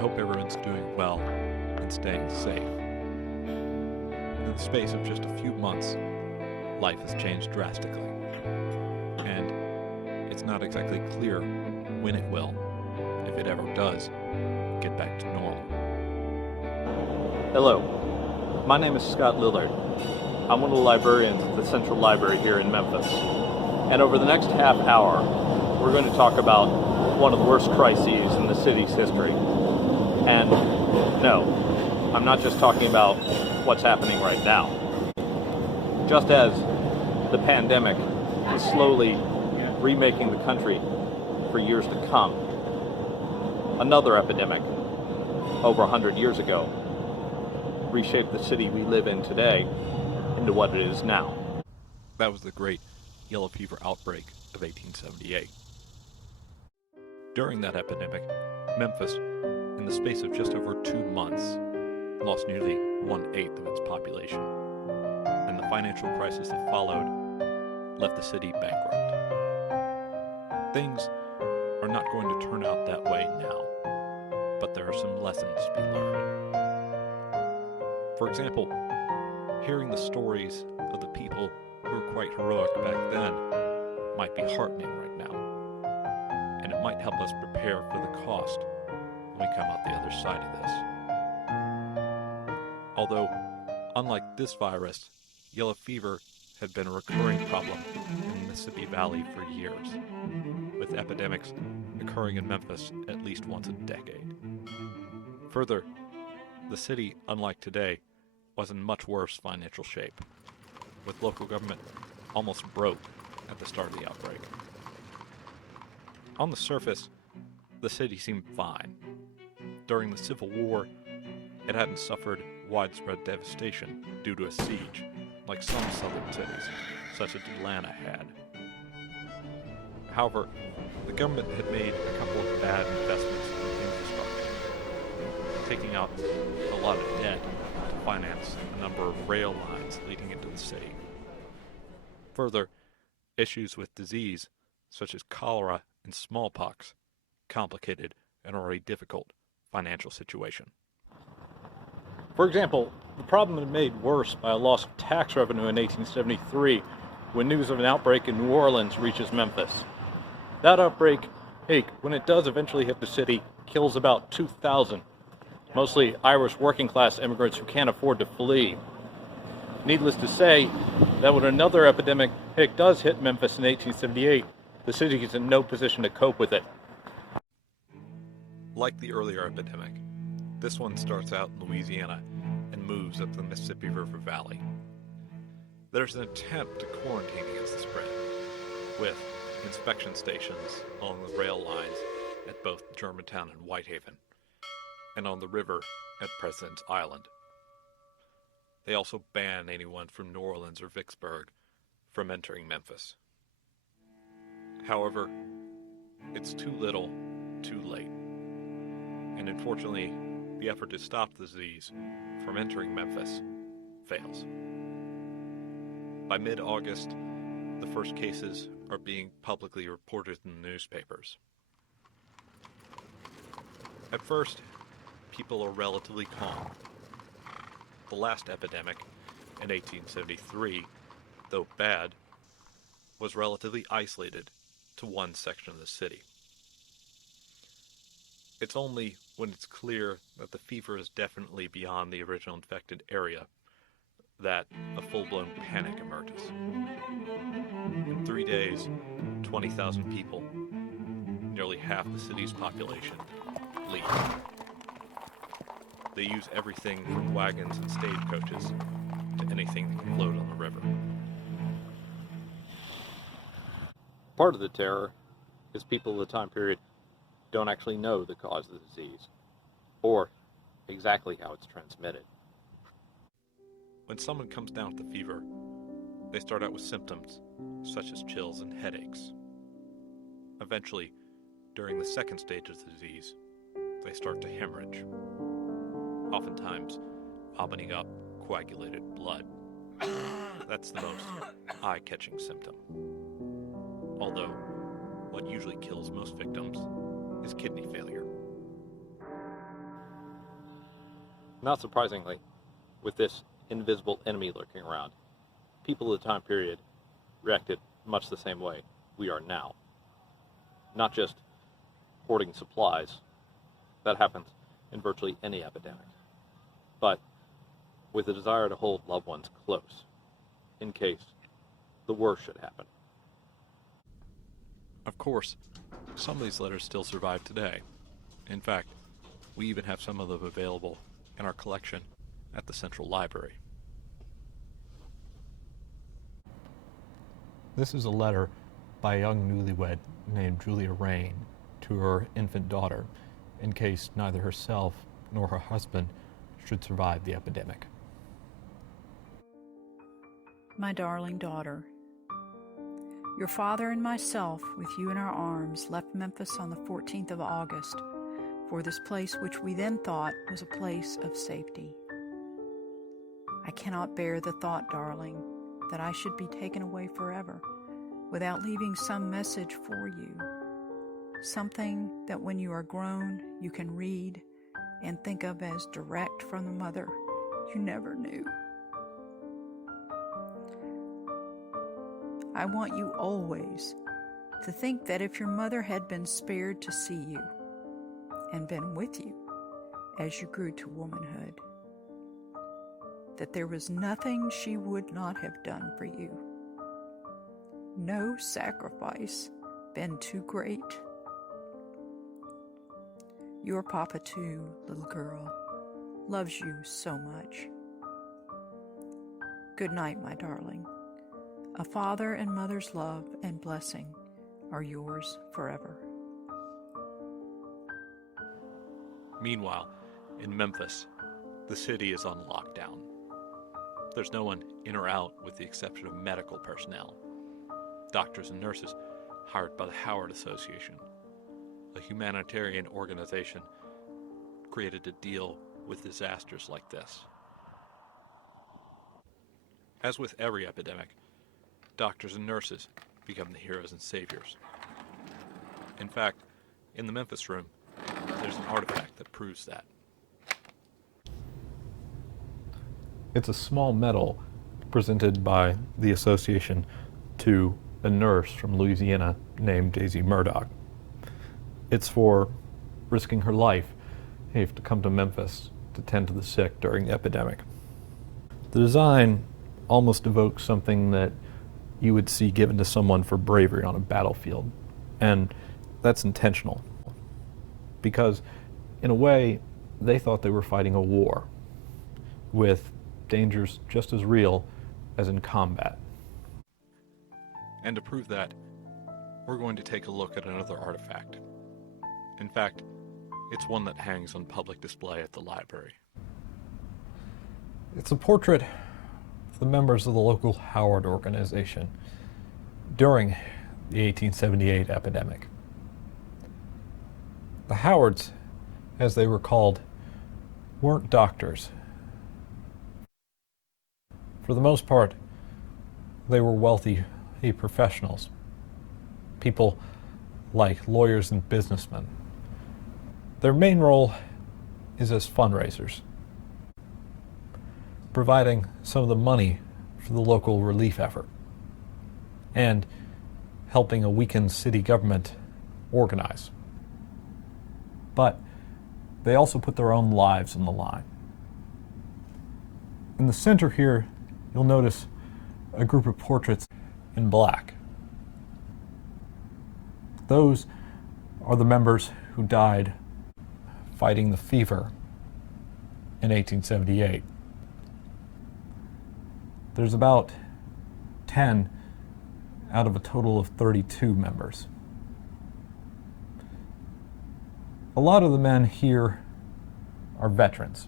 hope everyone's doing well and staying safe. In the space of just a few months, life has changed drastically, and it's not exactly clear when it will, if it ever does, get back to normal. Hello, my name is Scott Lillard. I'm one of the librarians at the Central Library here in Memphis. And over the next half hour, we're going to talk about one of the worst crises in the city's history. And no, I'm not just talking about what's happening right now. Just as the pandemic is slowly remaking the country for years to come, another epidemic over 100 years ago reshaped the city we live in today into what it is now. That was the great yellow fever outbreak of 1878. During that epidemic, Memphis, in the space of just over 2 months, lost nearly 1/8 of its population, and the financial crisis that followed left the city bankrupt. Things are not going to turn out that way now, but there are some lessons to be learned. For example, hearing the stories of the people who were quite heroic back then might be heartening right now, and it might help us prepare for the cost when we come out the other side of this. Although, unlike this virus, yellow fever had been a recurring problem in the Mississippi Valley for years, with epidemics occurring in Memphis at least once a decade. Further, the city, unlike today, was in much worse financial shape, with local government almost broke at the start of the outbreak. On the surface, the city seemed fine. During the Civil War, it hadn't suffered widespread devastation due to a siege, like some southern cities, such as Atlanta had. However, the government had made a couple of bad investments in infrastructure, taking out a lot of debt to finance a number of rail lines leading into the city. Further, issues with disease, such as cholera and smallpox, complicated an already difficult financial situation. For example, the problem was made worse by a loss of tax revenue in 1873 when news of an outbreak in New Orleans reaches Memphis. That outbreak, when it does eventually hit the city, kills about 2,000, mostly Irish working-class immigrants who can't afford to flee. Needless to say, that when another epidemic does hit Memphis in 1878, the city is in no position to cope with it. Like the earlier epidemic, this one starts out in Louisiana and moves up the Mississippi River Valley. There's an attempt to quarantine against the spread, with inspection stations along the rail lines at both Germantown and Whitehaven, and on the river at President's Island. They also ban anyone from New Orleans or Vicksburg from entering Memphis. However, it's too little, too late. And unfortunately, the effort to stop the disease from entering Memphis fails. By mid-August, the first cases are being publicly reported in the newspapers. At first, people are relatively calm. The last epidemic, in 1873, though bad, was relatively isolated to one section of the city. It's only when it's clear that the fever is definitely beyond the original infected area that a full-blown panic emerges. In 3 days, 20,000 people, nearly half the city's population, leave. They use everything from wagons and stagecoaches to anything that can float on the river. Part of the terror is people of the time period don't actually know the cause of the disease, or exactly how it's transmitted. When someone comes down with the fever, they start out with symptoms such as chills and headaches. Eventually, during the second stage of the disease, they start to hemorrhage, oftentimes vomiting up coagulated blood. That's the most eye-catching symptom. Although, what usually kills most victims is kidney failure. Not surprisingly, with this invisible enemy lurking around, people of the time period reacted much the same way we are now. Not just hoarding supplies, that happens in virtually any epidemic, but with a desire to hold loved ones close, in case the worst should happen. Of course, some of these letters still survive today. In fact, we even have some of them available in our collection at the Central Library. This is a letter by a young newlywed named Julia Rain to her infant daughter, in case neither herself nor her husband should survive the epidemic. My darling daughter, your father and myself, with you in our arms, left Memphis on the 14th of August for this place which we then thought was a place of safety. I cannot bear the thought, darling, that I should be taken away forever without leaving some message for you, something that when you are grown you can read and think of as direct from the mother you never knew. I want you always to think that if your mother had been spared to see you and been with you as you grew to womanhood, that there was nothing she would not have done for you. No sacrifice been too great. Your papa too, little girl, loves you so much. Good night, my darling. A father and mother's love and blessing are yours forever. Meanwhile, in Memphis, the city is on lockdown. There's no one in or out with the exception of medical personnel, doctors and nurses hired by the Howard Association, a humanitarian organization created to deal with disasters like this. As with every epidemic, doctors and nurses become the heroes and saviors. In fact, in the Memphis room, there's an artifact that proves that. It's a small medal presented by the association to a nurse from Louisiana named Daisy Murdoch. It's for risking her life to come to Memphis to tend to the sick during the epidemic. The design almost evokes something that you would see given to someone for bravery on a battlefield, and that's intentional, because in a way they thought they were fighting a war with dangers just as real as in combat. And to prove that, we're going to take a look at another artifact. In fact, it's one that hangs on public display at the library. It's a portrait of the members of the local Howard organization during the 1878 epidemic. The Howards, as they were called, weren't doctors. For the most part, they were wealthy professionals, people like lawyers and businessmen. Their main role is as fundraisers, providing some of the money for the local relief effort and helping a weakened city government organize. But they also put their own lives on the line. In the center here, you'll notice a group of portraits in black. Those are the members who died fighting the fever in 1878. There's about 10 out of a total of 32 members. A lot of the men here are veterans.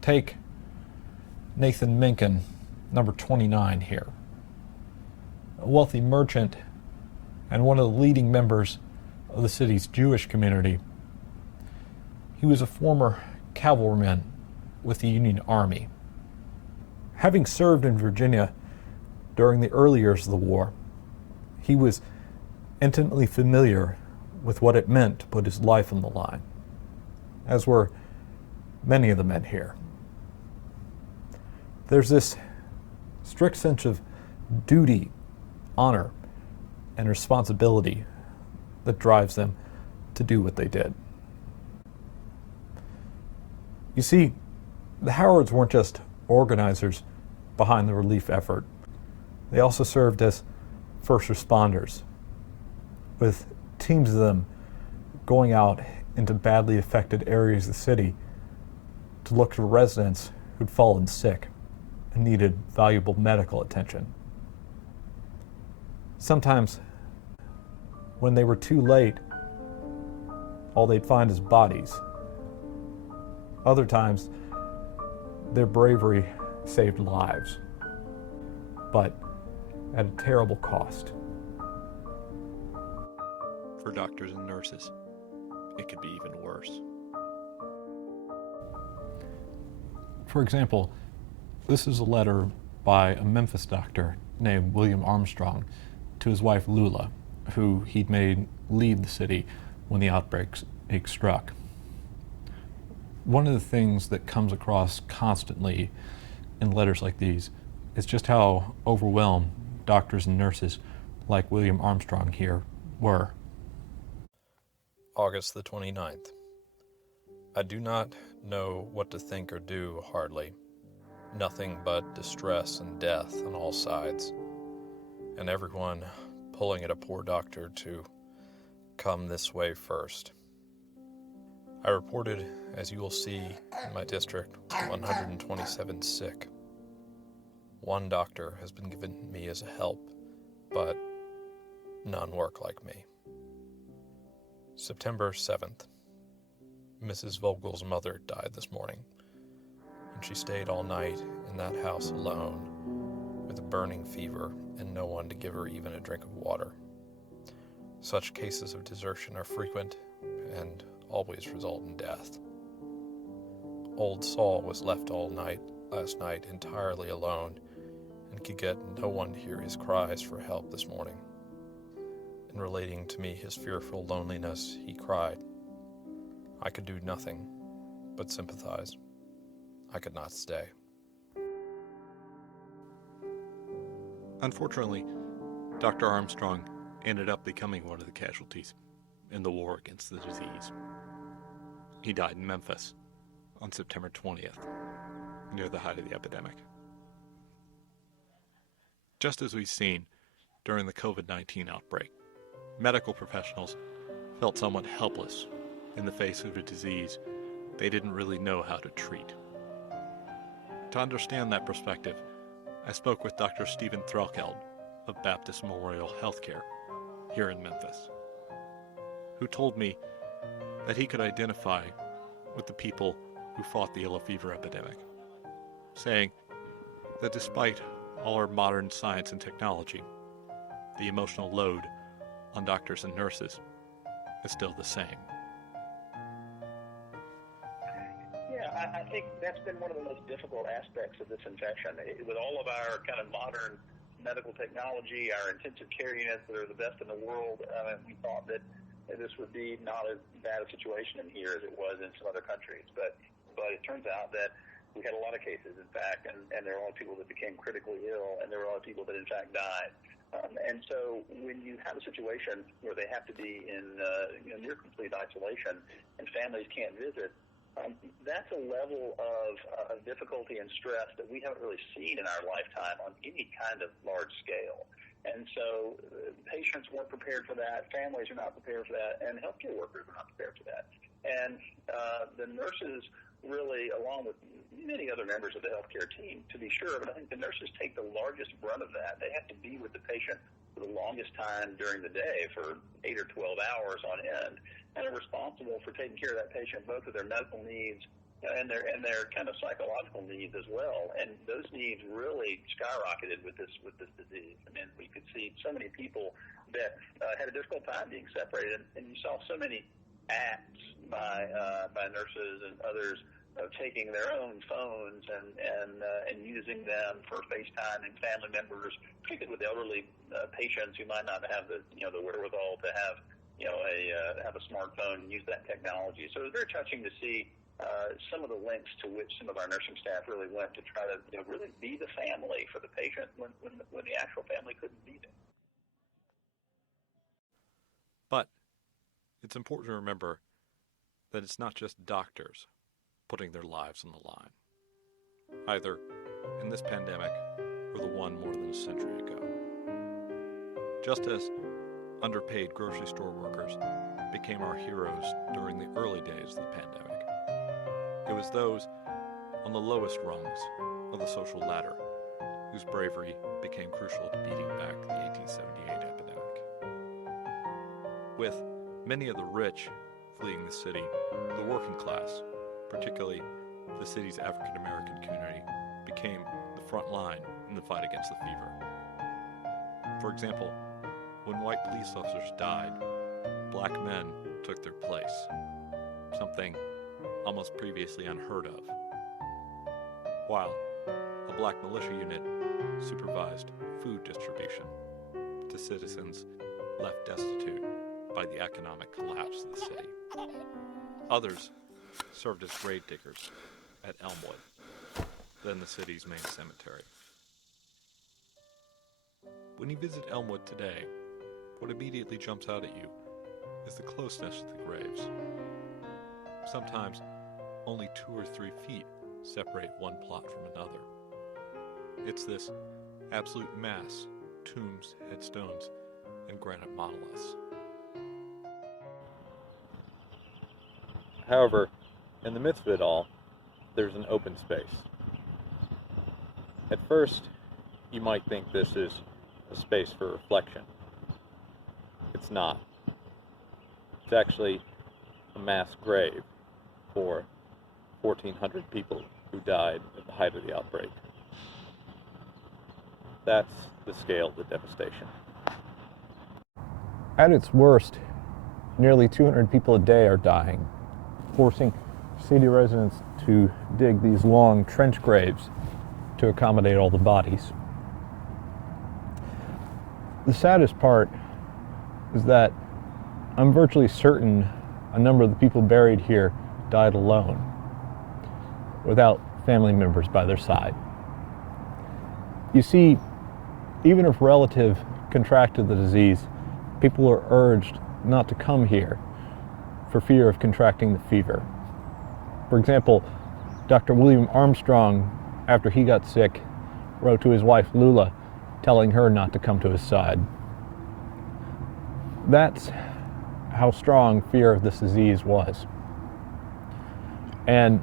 Take Nathan Minkin, number 29 here, a wealthy merchant and one of the leading members of the city's Jewish community. He was a former cavalryman with the Union Army. Having served in Virginia during the early years of the war, he was intimately familiar with what it meant to put his life on the line, as were many of the men here. There's this strict sense of duty, honor, and responsibility that drives them to do what they did. You see, the Howards weren't just organizers behind the relief effort. They also served as first responders, with teams of them going out into badly affected areas of the city to look for residents who'd fallen sick and needed valuable medical attention. Sometimes, when they were too late, all they'd find is bodies. Other times, their bravery saved lives, but at a terrible cost. For doctors and nurses, it could be even worse. For example, this is a letter by a Memphis doctor named William Armstrong to his wife Lula, who he'd made leave the city when the outbreak struck. One of the things that comes across constantly in letters like these is just how overwhelmed doctors and nurses like William Armstrong here were. August the 29th. I do not know what to think or do hardly. Nothing but distress and death on all sides, and everyone pulling at a poor doctor to come this way first. I reported, as you will see in my district, 127 sick. One doctor has been given me as a help, but none work like me. September 7th. Mrs. Vogel's mother died this morning, and she stayed all night in that house alone with a burning fever and no one to give her even a drink of water. Such cases of desertion are frequent and always result in death. Old Saul was left all night last night entirely alone and could get no one to hear his cries for help this morning. In relating to me his fearful loneliness, he cried. I could do nothing but sympathize. I could not stay. Unfortunately, Dr. Armstrong ended up becoming one of the casualties in the war against the disease. He died in Memphis on September 20th, near the height of the epidemic. Just as we've seen during the COVID-19 outbreak, medical professionals felt somewhat helpless in the face of a disease they didn't really know how to treat. To understand that perspective, I spoke with Dr. Stephen Threlkeld of Baptist Memorial Healthcare here in Memphis, who told me that he could identify with the people who fought the yellow fever epidemic, saying that despite all our modern science and technology, the emotional load on doctors and nurses is still the same. Yeah, I think that's been one of the most difficult aspects of this infection. With all of our kind of modern medical technology, our intensive care units that are the best in the world, we thought that this would be not as bad a situation in here as it was in some other countries. But it turns out that we had a lot of cases, in fact, and there were a lot of people that became critically ill, and there were a lot of people that, in fact, died. And so when you have a situation where they have to be in near complete isolation and families can't visit, that's a level of difficulty and stress that we haven't really seen in our lifetime on any kind of large scale. And so patients weren't prepared for that, families are not prepared for that, and healthcare workers are not prepared for that. And the nurses really, along with many other members of the healthcare team, to be sure, but I think the nurses take the largest brunt of that. They have to be with the patient for the longest time during the day, for 8 or 12 hours on end, and are responsible for taking care of that patient, both of their medical needs and their kind of psychological needs as well. And those needs really skyrocketed with this disease. I mean, we could see so many people that had a difficult time being separated, and you saw so many acts by nurses and others taking their own phones and using them for FaceTime and family members, particularly with elderly patients who might not have the wherewithal to have have a smartphone and use that technology. So it was very touching to see some of the lengths to which some of our nursing staff really went to try to really be the family for the patient when the actual family couldn't be there. But it's important to remember that it's not just doctors putting their lives on the line, either in this pandemic or the one more than a century ago. Just as underpaid grocery store workers became our heroes during the early days of the pandemic, it was those on the lowest rungs of the social ladder whose bravery became crucial to beating back the 1878 epidemic. With many of the rich fleeing the city, the working class, particularly the city's African American community, became the front line in the fight against the fever. For example, when white police officers died, black men took their place, something almost previously unheard of, while a black militia unit supervised food distribution to citizens left destitute by the economic collapse of the city. Others served as grave diggers at Elmwood, then the city's main cemetery. When you visit Elmwood today, what immediately jumps out at you is the closeness of the graves. Sometimes only 2 or 3 feet separate one plot from another. It's this absolute mass: tombs, headstones, and granite monoliths. However, in the midst of it all, there's an open space. At first, you might think this is a space for reflection. It's not. It's actually a mass grave for 1,400 people who died at the height of the outbreak. That's the scale of the devastation. At its worst, nearly 200 people a day are dying, forcing city residents to dig these long trench graves to accommodate all the bodies. The saddest part is that I'm virtually certain a number of the people buried here died alone, without family members by their side. You see, even if a relative contracted the disease, people are urged not to come here for fear of contracting the fever. For example, Dr. William Armstrong, after he got sick, wrote to his wife Lula, telling her not to come to his side. That's how strong fear of this disease was. And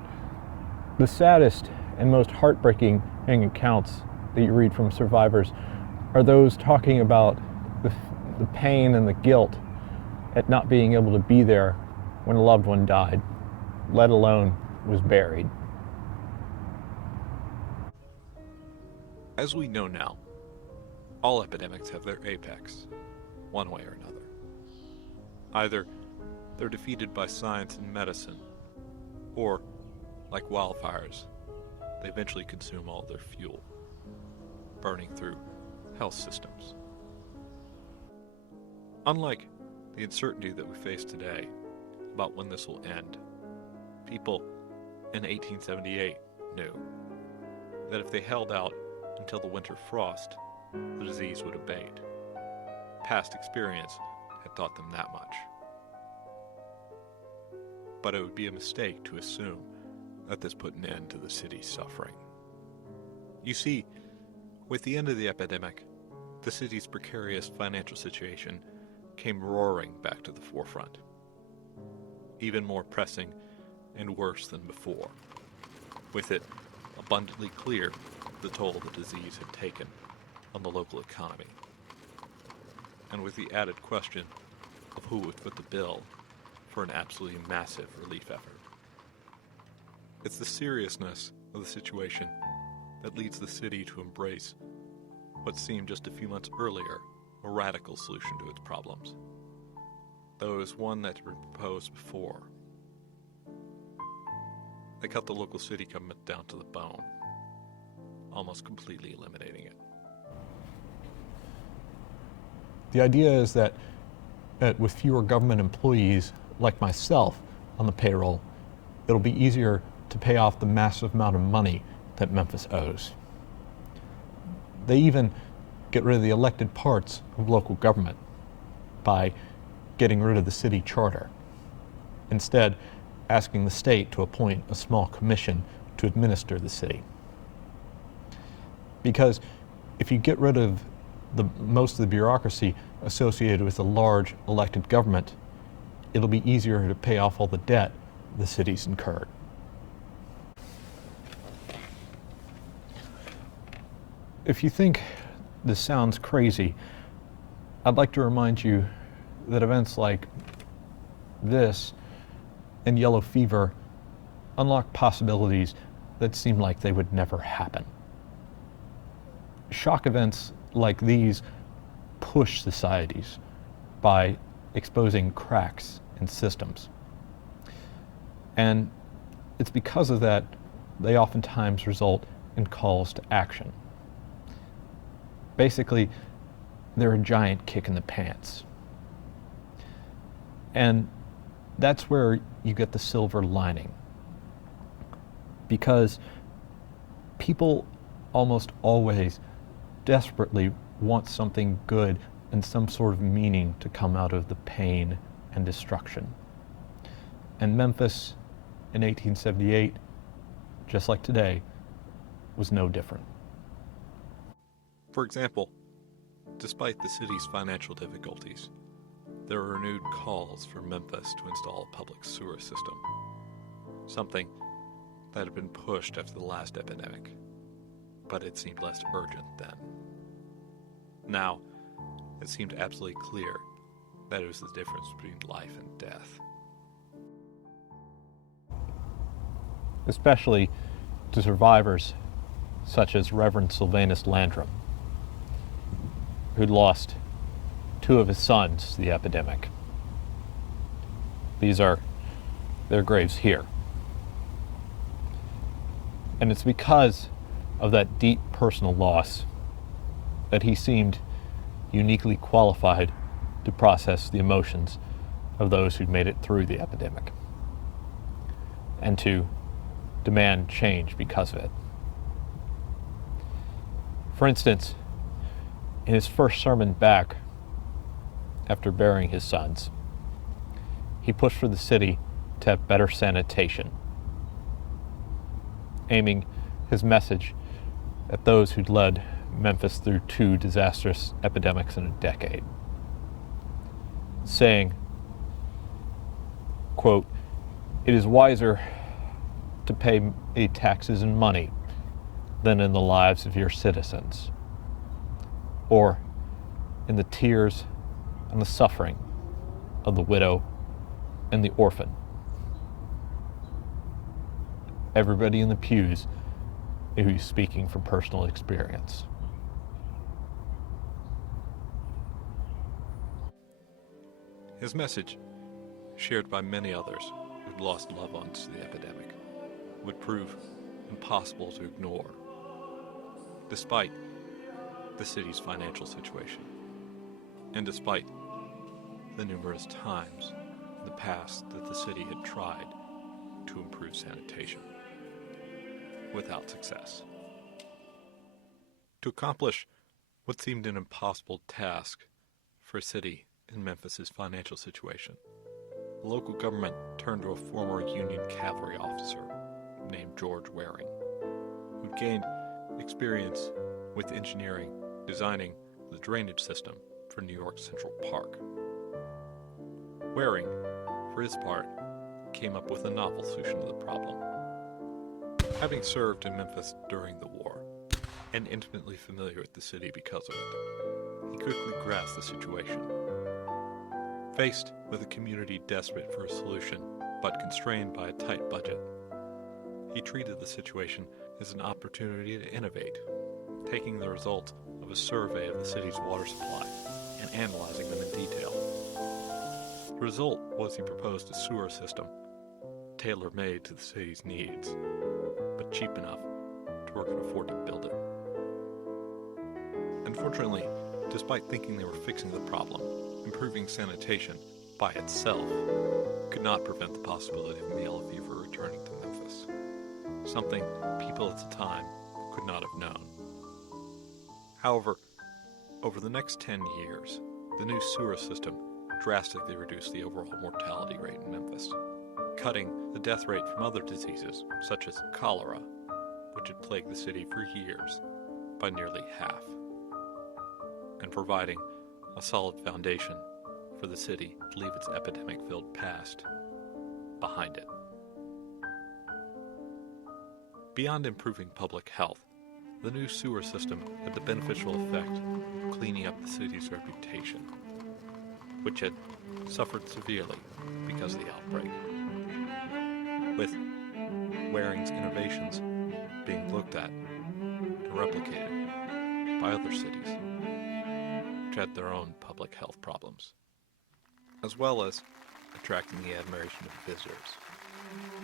the saddest and most heartbreaking accounts that you read from survivors are those talking about the pain and the guilt at not being able to be there when a loved one died, let alone was buried. As we know now, all epidemics have their apex, one way or another. Either they're defeated by science and medicine, or, like wildfires, they eventually consume all their fuel, burning through health systems. Unlike the uncertainty that we face today about when this will end, people in 1878 knew that if they held out until the winter frost, the disease would abate. Past experience had taught them that much. But it would be a mistake to assume that this put an end to the city's suffering. You see, with the end of the epidemic, the city's precarious financial situation came roaring back to the forefront, even more pressing and worse than before, with it abundantly clear the toll the disease had taken on the local economy, and with the added question of who would foot the bill for an absolutely massive relief effort. It's the seriousness of the situation that leads the city to embrace what seemed just a few months earlier a radical solution to its problems, though it was one that had been proposed before. They cut the local city government down to the bone, almost completely eliminating it. The idea is that with fewer government employees like myself on the payroll, it'll be easier to pay off the massive amount of money that Memphis owes. They even get rid of the elected parts of local government by getting rid of the city charter, instead asking the state to appoint a small commission to administer the city. Because if you get rid of most of the bureaucracy associated with a large elected government, it'll be easier to pay off all the debt the city's incurred. If you think this sounds crazy, I'd like to remind you that events like this and yellow fever unlock possibilities that seem like they would never happen. Shock events like these push societies by exposing cracks in systems. And it's because of that they oftentimes result in calls to action. Basically, they're a giant kick in the pants. And that's where you get the silver lining. Because people almost always desperately want something good and some sort of meaning to come out of the pain and destruction. And Memphis in 1878, just like today, was no different. For example, despite the city's financial difficulties, there were renewed calls for Memphis to install a public sewer system, something that had been pushed after the last epidemic, but it seemed less urgent then. Now, it seemed absolutely clear that it was the difference between life and death. Especially to survivors such as Reverend Sylvanus Landrum, who'd lost 2 of his sons to the epidemic. These are their graves here. And it's because of that deep personal loss that he seemed uniquely qualified to process the emotions of those who'd made it through the epidemic and to demand change because of it. For instance, in his first sermon back after burying his sons, he pushed for the city to have better sanitation, aiming his message at those who'd led Memphis through 2 disastrous epidemics in a decade, saying, quote, "It is wiser to pay taxes in money than in the lives of your citizens, or in the tears and the suffering of the widow and the orphan." Everybody in the pews knew he was speaking from personal experience. His message, shared by many others who'd lost loved ones to the epidemic, would prove impossible to ignore, despite the city's financial situation, and despite the numerous times in the past that the city had tried to improve sanitation, without success. To accomplish what seemed an impossible task for a city in Memphis's financial situation, the local government turned to a former Union cavalry officer named George Waring, who'd gained experience with engineering, designing the drainage system for New York Central Park. Waring, for his part, came up with a novel solution to the problem. Having served in Memphis during the war, and intimately familiar with the city because of it, he quickly grasped the situation. Faced with a community desperate for a solution, but constrained by a tight budget, he treated the situation as an opportunity to innovate, taking the results of a survey of the city's water supply and analyzing them in detail. The result was he proposed a sewer system tailor-made to the city's needs, but cheap enough to where it could afford to build it. Unfortunately, despite thinking they were fixing the problem, improving sanitation by itself could not prevent the possibility of yellow fever returning to Memphis, something people at the time could not have known. However, over the next 10 years, the new sewer system drastically reduced the overall mortality rate in Memphis, cutting the death rate from other diseases, such as cholera, which had plagued the city for years, by nearly half, and providing a solid foundation for the city to leave its epidemic-filled past behind it. Beyond improving public health, the new sewer system had the beneficial effect of cleaning up the city's reputation, which had suffered severely because of the outbreak, with Waring's innovations being looked at and replicated by other cities, which had their own public health problems, as well as attracting the admiration of visitors,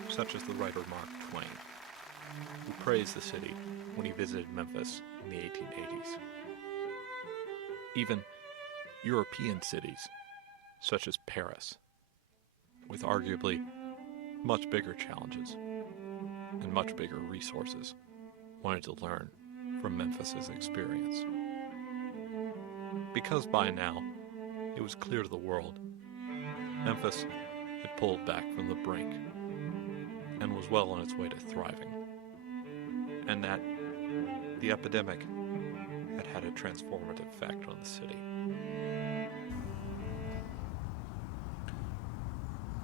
such as the writer Mark Twain, who praised the city when he visited Memphis in the 1880s. Even European cities, such as Paris, with arguably much bigger challenges and much bigger resources, wanted to learn from Memphis's experience. Because by now, it was clear to the world, Memphis had pulled back from the brink and was well on its way to thriving, and that the epidemic had had a transformative effect on the city.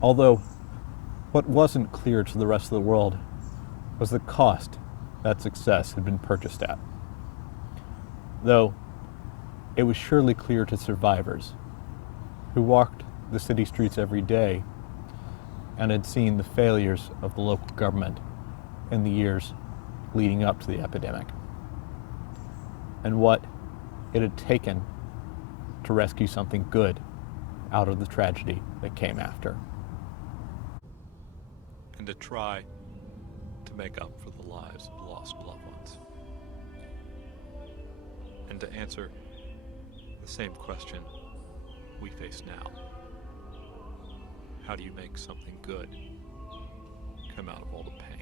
Although, what wasn't clear to the rest of the world was the cost that success had been purchased at. Though, it was surely clear to survivors who walked the city streets every day and had seen the failures of the local government in the years leading up to the epidemic, and what it had taken to rescue something good out of the tragedy that came after. And to try to make up for the lives of lost loved ones. And to answer the same question we face now. How do you make something good come out of all the pain?